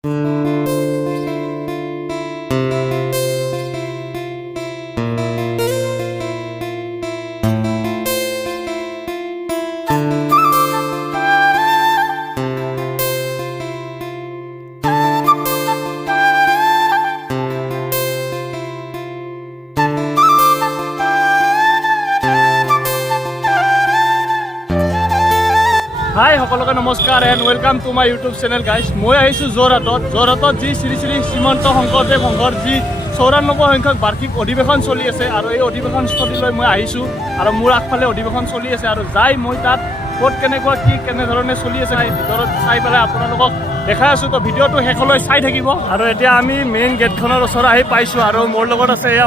হাই সকলকে নমস্কাৰ and welcome to my YouTube channel guys. মই আহিছোঁ যোৰহাটত যি শ্ৰী শ্ৰী শ্ৰীমন্ত শংকৰদেৱ সংঘৰ যি 94 সংখ্যক বাৰ্ষিক অধিৱেশন চলি আছে আৰু এই অধিৱেশনস্থলীলৈ মই আহিছোঁ আৰু মোৰ আগফালে অধিৱেশন চলি আছে আৰু যাই মই তাত ক'ত কেনেকুৱা কি কেনেধৰণে চলি আছে ভিতৰত চাই পেলাই আপোনালোকক দেখাই আছোঁ। তো ভিডিঅ'টো শেষলৈ চাই থাকিব। আৰু এতিয়া আমি মেইন গেটখনৰ ওচৰত আহি পাইছোঁ আৰু মোৰ লগত আছে এয়া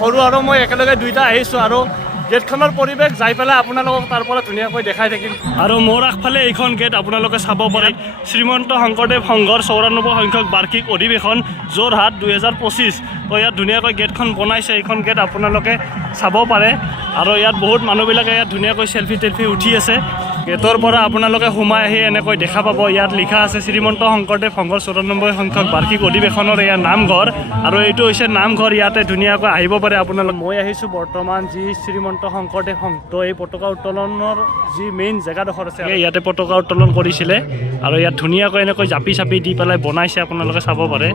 সৰু আৰু মই একেলগে দুইটা আহিছোঁ আৰু গেটখনৰ পৰিৱেশ যাই পেলাই আপোনালোকক তাৰ পৰা ধুনীয়াকৈ দেখাই থাকিম। আৰু মোৰ আগফালে এইখন গেট আপোনালোকে চাব পাৰে শ্ৰীমন্ত শংকৰদেৱ সংঘৰ 94 সংখ্যক বাৰ্ষিক অধিৱেশন যোৰহাট 2025। তো ইয়াত ধুনীয়াকৈ গেটখন বনাইছে, এইখন গেট আপোনালোকে চাব পাৰে আৰু ইয়াত বহুত মানুহবিলাকে ইয়াত ধুনীয়াকৈ চেলফি উঠি আছে। গেটৰ পৰা আপোনালোকে সোমাই আহি এনেকৈ দেখা পাব ইয়াত লিখা আছে শ্ৰীমন্ত শংকৰদেৱ সংঘৰ 94 সংখ্যক বাৰ্ষিক অধিৱেশনৰ এয়া নামঘৰ আৰু এইটো হৈছে নামঘৰ। ইয়াতে ধুনীয়াকৈ আহিব পাৰে আপোনালোক। মই আহিছোঁ বৰ্তমান যি শ্ৰীমন্ত শংকৰদেৱ সংঘ, তো এই পতাকা উত্তোলনৰ যি মেইন জেগাডোখৰ আছে ইয়াতে পতাকা উত্তোলন কৰিছিলে আৰু ইয়াত ধুনীয়াকৈ এনেকৈ জাপি দি পেলাই বনাইছে, আপোনালোকে চাব পাৰে।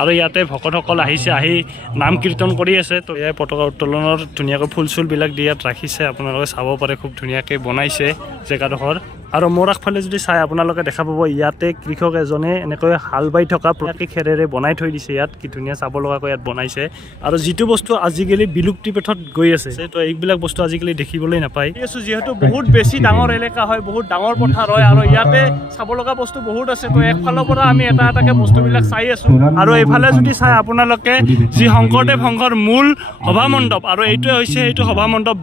আৰু ইয়াতে ভকতসকল আহিছে, আহি নাম কীৰ্তন কৰি আছে। তো ইয়াৰ পতাকা উত্তোলনৰ ধুনীয়াকৈ ফুল চুলবিলাক দি ইয়াত ৰাখিছে, আপোনালোকে চাব পাৰে। খুব ধুনীয়াকৈ বনাইছে জেগাডোখৰ। আৰু মোৰ আগফালে যদি চাই আপোনালোকে দেখা পাব ইয়াতে কৃষক এজনে এনেকৈ হাল বাই থকা প্ৰতি খেৰেৰে বনাই থৈ দিছে। ইয়াত কি ধুনীয়া চাব লগাকৈ ইয়াত বনাইছে। আৰু যিটো বস্তু আজিকালি বিলুপ্তি পথত গৈ আছে, তো এইবিলাক বস্তু আজিকালি দেখিবলৈ নাপায়। যিহেতু বহুত বেছি ডাঙৰ এলেকা হয়, বহুত ডাঙৰ পথাৰ হয় আৰু ইয়াতে চাব লগা বস্তু বহুত আছে। তো একফালৰ পৰা আমি এটা এটাকৈ বস্তুবিলাক চাই আছোঁ। আৰু এইফালে যদি চাই আপোনালোকে যি শংকৰদেৱ সংঘৰ মূল সভামণ্ডপ, আৰু এইটোৱে হৈছে এইটো সভামণ্ডপ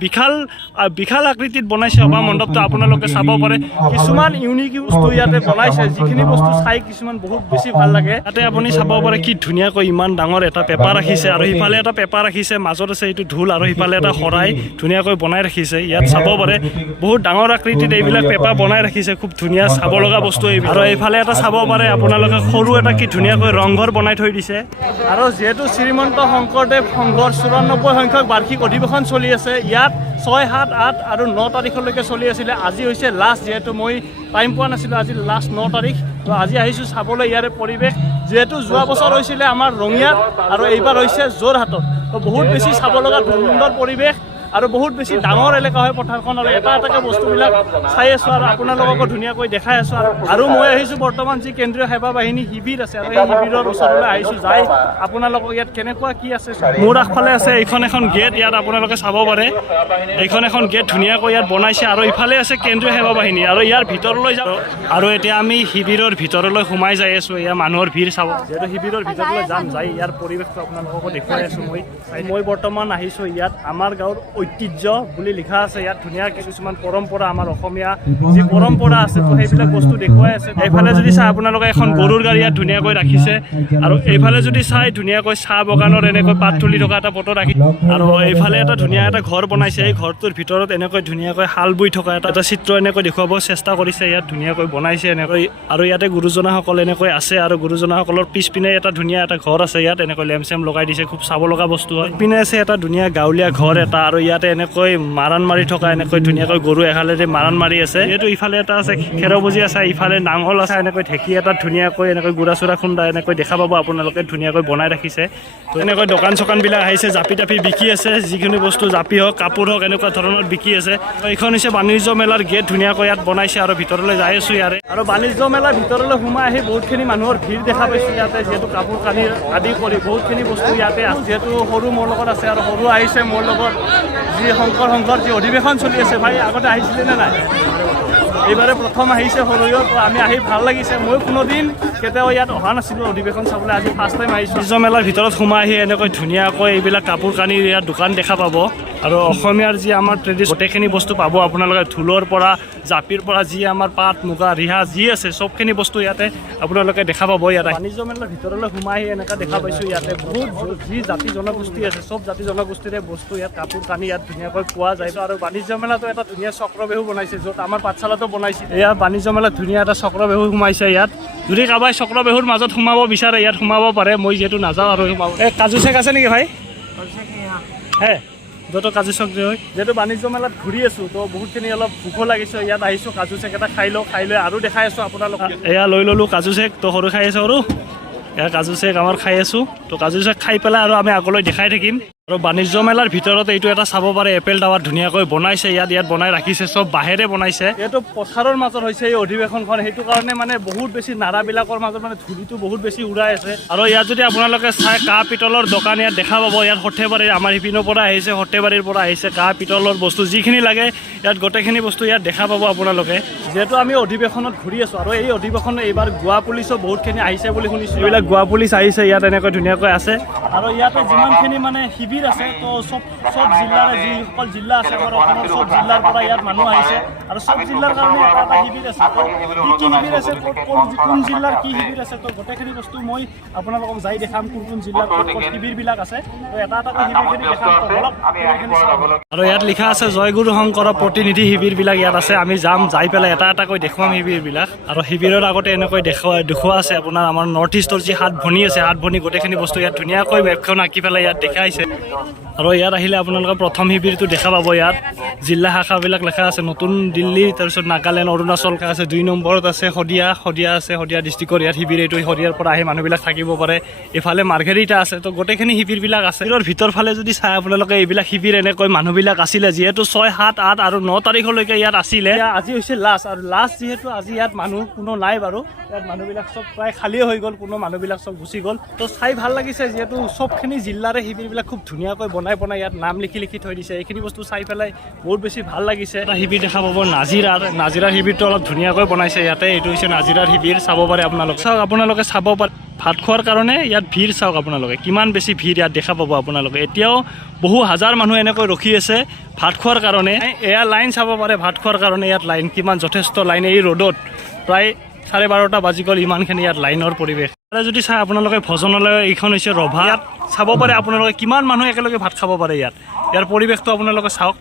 বিশাল আকৃতিত বনাইছে সভামণ্ডপটো। আপোনালোকে চাব পাৰে কিছুমান ইউনিক বস্তু ইয়াতে বনাইছে, যিখিনি বস্তু চাই কিছুমান বহুত বেছি ভাল লাগে। ইয়াতে আপুনি চাব পাৰে কি ধুনীয়াকৈ ইমান ডাঙৰ এটা পেপাৰ ৰাখিছে আৰু সিফালে এটা পেপাৰ ৰাখিছে, মাজত আছে এইটো ঢোল আৰু সিফালে এটা শৰাই ধুনীয়াকৈ বনাই ৰাখিছে। ইয়াত চাব পাৰে বহুত ডাঙৰ আকৃতিত এইবিলাক পেপাৰ বনাই ৰাখিছে, খুব ধুনীয়া চাব লগা বস্তু। আৰু এইফালে এটা চাব পাৰে আপোনালোকে সৰু এটা কি ধুনীয়াকৈ ৰংঘৰ বনাই থৈ দিছে। আৰু যিহেতু শ্ৰীমন্ত শংকৰদেৱ সংঘৰ 94 সংখ্যক বাৰ্ষিক অধিৱেশন চলি আছে, ইয়াত 6, 7, 8 আৰু 9 তাৰিখলৈকে চলি আছিলে। আজি হৈছে লাষ্ট, যিহেতু মই টাইম পোৱা নাছিলোঁ, আজি লাষ্ট 9 তাৰিখ। তো আজি আহিছোঁ চাবলৈ ইয়াৰে পৰিৱেশ। যিহেতু যোৱা বছৰ হৈছিলে আমাৰ ৰঙিয়াত আৰু এইবাৰ হৈছে যোৰহাটত। তো বহুত বেছি চাব লগা সুন্দৰ পৰিৱেশ আৰু বহুত বেছি ডাঙৰ এলেকা হয় পথাৰখন। আৰু এটা এটাকৈ বস্তুবিলাক চাই আছোঁ আৰু আপোনালোককো ধুনীয়াকৈ দেখাই আছোঁ। আৰু মই আহিছোঁ বৰ্তমান যি কেন্দ্ৰীয় সেৱা বাহিনী শিবিৰ আছে আৰু এই শিবিৰৰ ওচৰলৈ আহিছোঁ, যাই আপোনালোকক ইয়াত কেনেকুৱা কি আছে। মোৰ আগফালে আছে এইখন এখন গেট, ইয়াত আপোনালোকে চাব পাৰে এইখন এখন গেট ধুনীয়াকৈ ইয়াত বনাইছে। আৰু ইফালে আছে কেন্দ্ৰীয় সেৱা বাহিনী আৰু ইয়াৰ ভিতৰলৈ যাওঁ। আৰু এতিয়া আমি শিবিৰৰ ভিতৰলৈ সোমাই যাই আছোঁ। এয়া মানুহৰ ভিৰ চাব, যিহেতু শিবিৰৰ ভিতৰলৈ যাই ইয়াৰ পৰিৱেশটো আপোনালোককো দেখুৱাই আছোঁ। মই বৰ্তমান আহিছোঁ ইয়াত আমাৰ গাঁৱৰ ঐতিহ্য বুলি লিখা আছে। ইয়াত ধুনীয়াকৈ কিছুমান পৰম্পৰা, আমাৰ অসমীয়া যি পৰম্পৰা আছে, তো সেইবিলাক বস্তু দেখুৱাই আছে। এইফালে যদি চাই আপোনালোকে এখন গৰুৰ গাড়ী ইয়াত ধুনীয়াকৈ ৰাখিছে। আৰু এইফালে যদি চাই ধুনীয়াকৈ চাহ বাগানৰ এনেকৈ পাত তুলি থকা এটা ফটো ৰাখি, আৰু এইফালে এটা ধুনীয়া এটা ঘৰ বনাইছে। এই ঘৰটোৰ ভিতৰত এনেকৈ ধুনীয়াকৈ হাল বৈ থকা এটা চিত্ৰ এনেকৈ দেখুৱাব চেষ্টা কৰিছে। ইয়াত ধুনীয়াকৈ বনাইছে এনেকৈ। আৰু ইয়াতে গুৰুজনাসকল এনেকৈ আছে আৰু গুৰুজনাসকলৰ পিছপিনে এটা ধুনীয়া এটা ঘৰ আছে। ইয়াত এনেকৈ লেম্প চেম্প লগাই দিছে, খুব চাব লগা বস্তু হয়। পিনে আছে এটা ধুনীয়া গাঁৱলীয়া ঘৰ এটা, আৰু ইয়াতে এনেকৈ মাৰণ মাৰি থকা এনেকৈ ধুনীয়াকৈ গৰু এহালেৰে মাৰণ মাৰি আছে। যিহেতু ইফালে এটা আছে খেৰবুজি আছে, ইফালে নাঙল আছে, এনেকৈ ঢেঁকী এটা ধুনীয়াকৈ এনেকৈ গুড়া চুৰা খুন্দা এনেকৈ দেখা পাব আপোনালোকে, ধুনীয়াকৈ বনাই ৰাখিছে। তো এনেকৈ দোকান চোকানবিলাক আহিছে, জাপি বিকি আছে, যিখিনি বস্তু জাপি হওক কাপোৰ হওক এনেকুৱা ধৰণৰ বিকি আছে। এইখন হৈছে বাণিজ্য মেলাৰ গেট, ধুনীয়াকৈ ইয়াত বনাইছে আৰু ভিতৰলৈ যাই আছোঁ ইয়াৰে। আৰু বাণিজ্য মেলাৰ ভিতৰলৈ সোমাই আহি বহুতখিনি মানুহৰ ভিৰ দেখা পাইছোঁ ইয়াতে, যিহেতু কাপোৰ কানি আদি কৰি বহুতখিনি বস্তু ইয়াতে আছে। যিহেতু সৰু মোৰ লগত আছে আৰু সৰু আহিছে মোৰ লগত যি শংকৰ সংঘৰ যি অধিৱেশন চলি আছে। ভাই আগতে আহিছিলে নে নাই? এইবাৰে প্ৰথম আহিছে সৰুয়ত, আমি আহি ভাল লাগিছে। মই কোনোদিন কেতিয়াও ইয়াত অহা নাছিলোঁ অধিৱেশন চাবলৈ, আজি ফাৰ্ষ্ট টাইম আহিছোঁ। বাণিজ্য মেলাৰ ভিতৰত সোমাই আহি এনেকৈ ধুনীয়াকৈ এইবিলাক কাপোৰ কানি ইয়াত দোকান দেখা পাব। আৰু অসমীয়াৰ যি আমাৰ ট্ৰেডিশ্যন গোটেইখিনি বস্তু পাব আপোনালোকে, ঢোলৰ পৰা জাপিৰ পৰা যি আমাৰ পাট মুগা ৰিহা যি আছে চবখিনি বস্তু ইয়াতে আপোনালোকে দেখা পাব। ইয়াতে বাণিজ্য মেলাৰ ভিতৰলৈ সোমাই আহি এনেকৈ দেখা পাইছোঁ ইয়াতে বহুত যি জাতি জনগোষ্ঠী আছে, চব জাতি জনগোষ্ঠীৰে বস্তু ইয়াত কাপোৰ কানি ইয়াত ধুনীয়াকৈ পোৱা যায়। আৰু বাণিজ্য মেলাটো এটা ধুনীয়া চক্ৰবেহু বনাইছে, য'ত আমাৰ পাঠশালাটো বনাইছে। এয়া বাণিজ্য মেলাত ধুনীয়া এটা চক্ৰবেহু সোমাইছে ইয়াত। যদি কাৰোবাৰ কোনোবাই চক্ৰ বেহুৰ মাজত সোমাব বিচাৰে ইয়াত সোমাব পাৰে মই যিহেতু নাযাওঁ আৰু সোমাব এই কাজু চেক আছে নেকি ভাই হে য'ত কাজু চেক হয় যিহেতু বাণিজ্য মেলাত ঘূৰি আছোঁ তো বহুতখিনি অলপ ভোকো লাগিছে ইয়াত আহিছোঁ কাজু চেক এটা খাই লওঁ খাই লৈ আৰু দেখাই আছোঁ আপোনালোকক এয়া লৈ ল'লোঁ কাজু চেক তো সৰু খাই আছোঁ আৰু এয়া কাজু চেক আমাৰ খাই আছোঁ তো কাজু চেক খাই পেলাই আৰু আমি আগলৈ দেখাই থাকিম আৰু বাণিজ্য মেলাৰ ভিতৰত এইটো এটা চাব পাৰে এপেল টাৱাৰ ধুনীয়াকৈ বনাইছে ইয়াত বনাই ৰাখিছে চব বাঁহেৰে বনাইছে এইটো পথাৰৰ মাজত হৈছে এই অধিৱেশনখন সেইটো কাৰণে মানে বহুত বেছি নাৰাবিলাকৰ মাজত মানে ধূলিটো বহুত বেছি উৰাই আছে আৰু ইয়াত যদি আপোনালোকে চাই কাঁহ পিতলৰ দোকান ইয়াত দেখা পাব ইয়াত সৰ্থেবাৰীৰ আমাৰ সিপিনৰ পৰা আহিছে সৰ্থেবাৰীৰ পৰা আহিছে কাঁহ পিতলৰ বস্তু যিখিনি লাগে ইয়াত গোটেইখিনি বস্তু ইয়াত দেখা পাব আপোনালোকে যিহেতু আমি অধিৱেশনত ঘূৰি আছোঁ আৰু এই অধিৱেশনত এইবাৰ গোৱা পুলিচো বহুতখিনি আহিছে বুলি শুনিছোঁ এইবিলাক গোৱা পুলিচ আহিছে ইয়াত এনেকৈ ধুনীয়াকৈ আছে আৰু ইয়াতে যিমানখিনি মানে শিবিৰ আছে তো সব জিলাৰে যিসকল জিলা আছে আমাৰ অসমৰ সব জিলাৰ পৰা ইয়াত মানুহ আহিছে আৰু সব জিলাৰ কাৰণে এটা এটা শিবিৰ আছে তো কি শিবিৰ আছে কোন জিলাৰ কি শিবিৰ আছে তো গোটেইখিনি বস্তু মই আপোনালোকক যাই দেখাম কোন জিলাৰ ক'ত শিবিৰবিলাক আছে তো এটা এটাকৈ শিবিৰখিনি দেখাম আৰু ইয়াত লিখা আছে জয়গুৰু শংকৰৰ প্ৰতিনিধি শিবিৰবিলাক ইয়াত আছে আমি যাম যাই পেলাই এটা এটাকৈ দেখুৱাম শিবিৰবিলাক আৰু শিবিৰৰ আগতে এনেকৈ দেখুওৱা আছে আপোনাৰ আমাৰ নৰ্থ ইষ্টৰ যি 7 ভনী আছে 7 ভনী গোটেইখিনি বস্তু ইয়াত ধুনীয়াকৈ মেপখন আঁকি পেলাই ইয়াত দেখাইছে আৰু ইয়াত আহিলে আপোনালোকে প্ৰথম শিবিৰটো দেখা পাব ইয়াত জিলা শাখাবিলাক লেখা আছে নতুন দিল্লী তাৰপিছত নাগালেণ্ড অৰুণাচল আছে 2 নম্বৰত আছে শদিয়া আছে শদিয়া ডিষ্ট্ৰিক্টৰ ইয়াত শিবিৰ এইটো শদিয়াৰ পৰা আহি মানুহবিলাক থাকিব পাৰে এইফালে মাৰ্ঘেৰিটা আছে তো গোটেইখিনি শিবিৰবিলাক আছে ইয়াৰ ভিতৰ ফালে যদি চাই আপোনালোকে এইবিলাক শিবিৰ এনেকৈ মানুহবিলাক আছিলে যিহেতু 6, 7, 8 আৰু 9 তাৰিখলৈকে ইয়াত আছিলে আজি হৈছে লাষ্ট আৰু লাষ্ট যিহেতু আজি ইয়াত মানুহ কোনো নাই বাৰু ইয়াত মানুহবিলাক চব প্ৰায় খালী হৈ গ'ল কোনো মানুহবিলাক চব গুচি গ'ল তো চাই ভাল লাগিছে যিহেতু চবখিনি জিলাৰে শিবিৰবিলাক খুব ধুনীয়াকৈ বনাই ইয়াত নাম লিখি থৈ দিছে এইখিনি বস্তু চাই পেলাই বহুত বেছি ভাল লাগিছে এটা শিবিৰ দেখা পাব নাজিৰাৰ শিবিৰটো অলপ ধুনীয়াকৈ বনাইছে ইয়াতে এইটো হৈছে নাজিৰাৰ শিবিৰ চাব পাৰে আপোনালোকে চাব পাৰে ভাত খোৱাৰ কাৰণে ইয়াত ভিৰ চাওক আপোনালোকে কিমান বেছি ভিৰ ইয়াত দেখা পাব আপোনালোকে এতিয়াও বহু হাজাৰ মানুহ এনেকৈ ৰখি আছে ভাত খোৱাৰ কাৰণে এয়া লাইন চাব পাৰে ভাত খোৱাৰ কাৰণে ইয়াত লাইন কিমান যথেষ্ট লাইন এই ৰ'দত প্ৰায় 12:30 বাজি গ'ল ইমানখিনি ইয়াত লাইনৰ পৰিৱেশ যদি চাই আপোনালোকে ভোজনালয় এইখন হৈছে ৰভা ইয়াত চাব পাৰে আপোনালোকে কিমান মানুহ একেলগে ভাত খাব পাৰে ইয়াৰ পৰিৱেশটো আপোনালোকে চাওক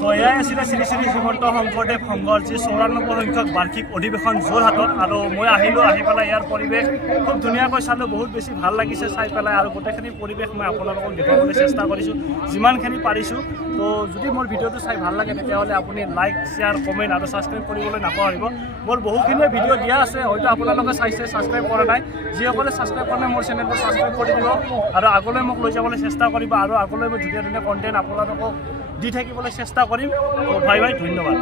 তো এয়াই আছিলে শ্ৰী শ্ৰী শ্ৰীমন্ত শংকৰদেৱ সংঘৰ যি 94 সংখ্যক বাৰ্ষিক অধিৱেশন যোৰহাটত আৰু মই আহি পেলাই ইয়াৰ পৰিৱেশ খুব ধুনীয়াকৈ চালোঁ বহুত বেছি ভাল লাগিছে চাই পেলাই আৰু গোটেইখিনি পৰিৱেশ মই আপোনালোকক দেখুৱাবলৈ চেষ্টা কৰিছোঁ যিমানখিনি পাৰিছোঁ তো যদি মোৰ ভিডিঅ'টো চাই ভাল লাগে তেতিয়াহ'লে আপুনি লাইক শ্বেয়াৰ কমেণ্ট আৰু ছাবস্ক্ৰাইব কৰিবলৈ নাপাহৰিব মোৰ বহুখিনিয়ে ভিডিঅ' দিয়া আছে হয়তো আপোনালোকে চাইছে ছাবস্ক্ৰাইব কৰা নাই যিসকলে ছাবস্ক্ৰাইব কৰা নাই মোৰ চেনেলটো ছাবস্ক্ৰাইব কৰি দিব আৰু আগলৈ মোক লৈ যাবলৈ চেষ্টা কৰিব আৰু আগলৈ মই ধুনীয়া কণ্টেণ্ট আপোনালোকক দি থাকিবলৈ চেষ্টা কৰিম তো বাই বাই ধন্যবাদ